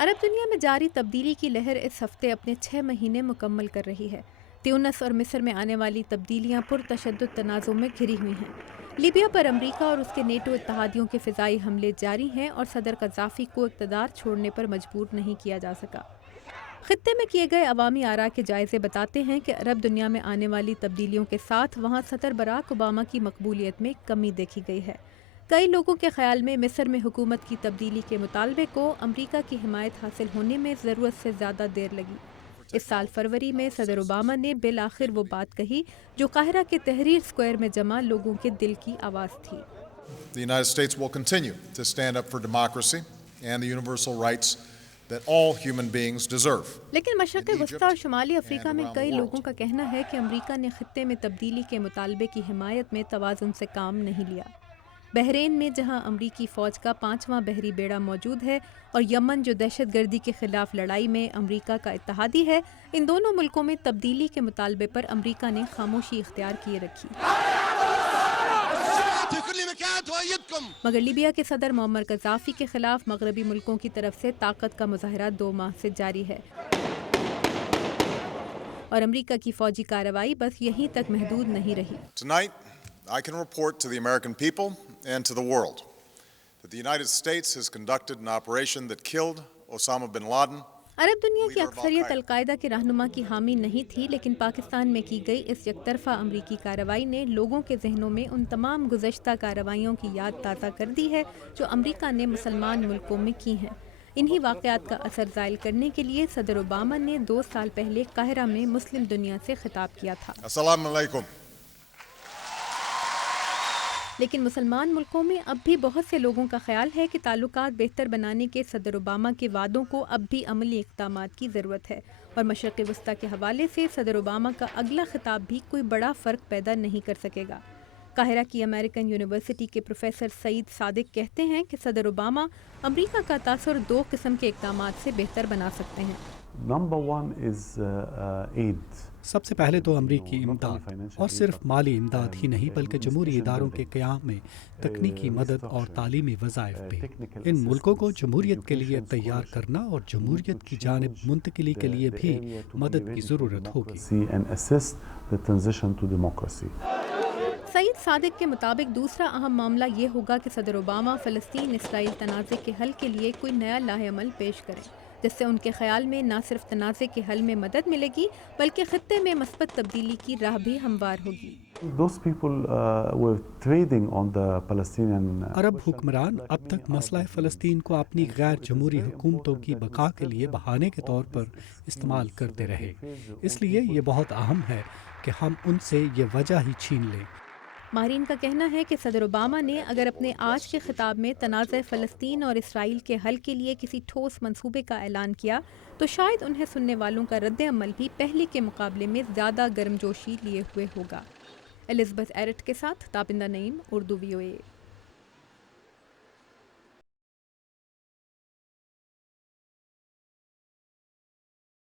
عرب دنیا میں جاری تبدیلی کی لہر اس ہفتے اپنے 6 مہینے مکمل کر رہی ہے۔ تیونس اور مصر میں آنے والی تبدیلیاں پرتشدد تنازع میں گھری ہوئی ہیں۔ لیبیا پر امریکہ اور اس کے نیٹو اتحادیوں کے فضائی حملے جاری ہیں اور صدر قذافی کو اقتدار چھوڑنے پر مجبور نہیں کیا جا سکا۔ خطے میں کیے گئے عوامی آراء کے جائزے بتاتے ہیں کہ عرب دنیا میں آنے والی تبدیلیوں کے ساتھ وہاں صدر براک اوباما کی مقبولیت میں کمی دیکھی گئی ہے۔ کئی لوگوں کے خیال میں مصر میں حکومت کی تبدیلی کے مطالبے کو امریکہ کی حمایت حاصل ہونے میں ضرورت سے زیادہ دیر لگی۔ اس سال فروری میں صدر اوباما نے بالآخر وہ بات کہی جو قاہرہ کے تحریر اسکوائر میں جمع لوگوں کے دل کی آواز تھی۔ The United States will continue to stand up for democracy and the universal rights that all human beings deserve. لیکن مشرق وسطیٰ اور شمالی افریقہ میں کئی لوگوں کا کہنا ہے کہ امریکہ نے خطے میں تبدیلی کے مطالبے کی حمایت میں توازن سے کام نہیں لیا۔ بحرین میں جہاں امریکی فوج کا 5واں بحری بیڑا موجود ہے اور یمن جو دہشت گردی کے خلاف لڑائی میں امریکہ کا اتحادی ہے، ان دونوں ملکوں میں تبدیلی کے مطالبے پر امریکہ نے خاموشی اختیار کیے رکھی۔ مگر لیبیا کے صدر معمر قذافی کے خلاف مغربی ملکوں کی طرف سے طاقت کا مظاہرہ 2 ماہ سے جاری ہے اور امریکہ کی فوجی کارروائی بس یہیں تک محدود نہیں رہی۔ Tonight, I can report to the American people and to the world that the United States has conducted an operation that killed Osama bin Laden. عرب دنیا کی اکثریت القاعدہ کے رہنما کی حامی نہیں تھی، لیکن پاکستان میں کی گئی اس یک طرفہ امریکی کارروائی نے لوگوں کے ذہنوں میں ان تمام گزشتہ کارروائیوں کی یاد تازہ کر دی ہے جو امریکہ نے مسلمان ملکوں میں کی ہیں۔ انہی واقعات کا اثر زائل کرنے کے لیے صدر اوباما نے 2 سال پہلے قاہرہ میں مسلم دنیا سے خطاب کیا تھا۔ السلام علیکم۔ لیکن مسلمان ملکوں میں اب بھی بہت سے لوگوں کا خیال ہے کہ تعلقات بہتر بنانے کے صدر اوباما کے وعدوں کو اب بھی عملی اقدامات کی ضرورت ہے، اور مشرق وسطیٰ کے حوالے سے صدر اوباما کا اگلا خطاب بھی کوئی بڑا فرق پیدا نہیں کر سکے گا۔ قاہرہ کی امریکن یونیورسٹی کے پروفیسر سعید صادق کہتے ہیں کہ صدر اوباما امریکہ کا تاثر 2 قسم کے اقدامات سے بہتر بنا سکتے ہیں۔ Number one is aid. سب سے پہلے تو امریکی امداد، اور صرف مالی امداد ہی نہیں بلکہ جمہوری اداروں کے قیام میں تکنیکی مدد اور تعلیمی وظائف بھی۔ ان ملکوں کو جمہوریت کے لیے تیار کرنا اور جمہوریت کی جانب منتقلی کے لیے بھی مدد کی ضرورت ہوگی۔ And assist the transition to democracy. سعید صادق کے مطابق دوسرا اہم معاملہ یہ ہوگا کہ صدر اوباما فلسطین اسرائیل تنازع کے حل کے لیے کوئی نیا لاہ عمل پیش کریں، جس سے ان کے خیال میں نہ صرف تنازع کے حل میں مدد ملے گی بلکہ خطے میں مثبت تبدیلی کی راہ بھی ہموار ہوگی۔ Those people were trading on the Palestinian. عرب حکمران اب تک مسئلہ فلسطین کو اپنی غیر جمہوری حکومتوں کی بقا کے لیے بہانے کے طور پر استعمال کرتے رہے، اس لیے یہ بہت اہم ہے کہ ہم ان سے یہ وجہ ہی چھین لیں۔ ماہرین کا کہنا ہے کہ صدر اوباما نے اگر اپنے آج کے خطاب میں تنازع فلسطین اور اسرائیل کے حل کے لیے کسی ٹھوس منصوبے کا اعلان کیا تو شاید انہیں سننے والوں کا رد عمل بھی پہلے کے مقابلے میں زیادہ گرم جوشی لیے ہوئے ہوگا۔ الزبتھ ایرٹ کے ساتھ تاپندہ نعیم، اردو VOA۔